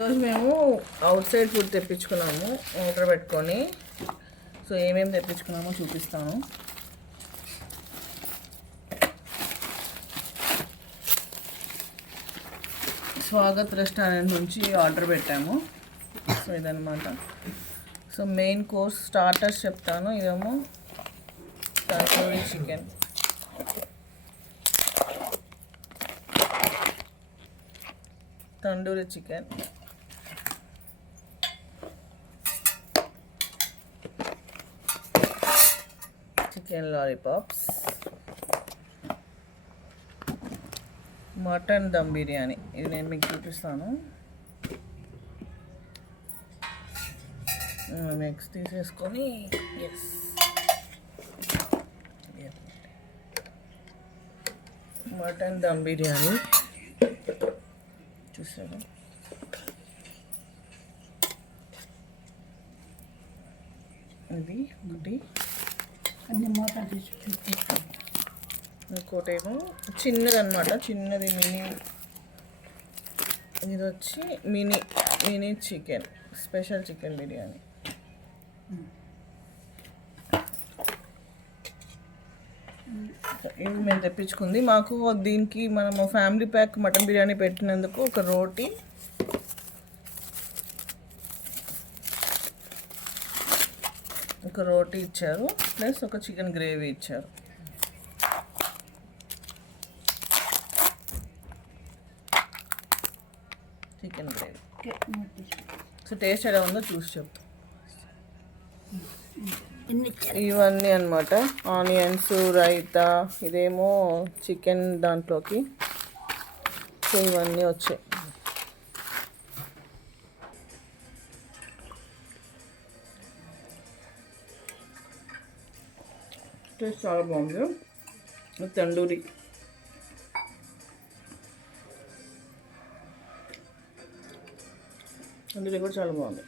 ఈరోజు మేము outside food తెప్పించుకున్నాము ఆర్డర్ పెట్టుకొని. సో ఏమేమి తెప్పించుకున్నామో చూపిస్తాను. స్వాగత్ రెస్టారెంట్ నుంచి ఆర్డర్ పెట్టాము. సో ఇదన్నమాట. సో మెయిన్ కోర్స్ స్టార్టర్స్ చెప్తాను. ఇదేమో tandoori chicken, tandoori chicken, chicken lollipops, mutton dum biryani. ఇది నేను మీకు చూపిస్తాను. నెక్స్ట్ తీసేసుకొని మటన్ దమ్ బిర్యానీ చూసారు. ఇది ఒకటి. ఇంకోటేమో చిన్నదన్నమాట, చిన్నది మినీ. ఇది వచ్చి mini chicken, special chicken biryani. ఇవి మేము తెప్పించుకుంది. మాకు దీనికి మనము ఫ్యామిలీ ప్యాక్ మటన్ బిర్యానీ పెట్టినందుకు ఒక రోటీ, ఇచ్చారు. ప్లస్ ఒక చికెన్ గ్రేవీ ఇచ్చారు. Chicken gravy. సో టేస్ట్ ఎలా ఉందో చూసి చెప్తాం. ఇవన్నీ అన్నమాట. ఆనియన్స్, రైతా, ఇదేమో చికెన్ దాంట్లోకి. సో ఇవన్నీ వచ్చాయి. టేస్ట్ చాలా బాగుంది. తందూరి కూడా చాలా బాగుంది.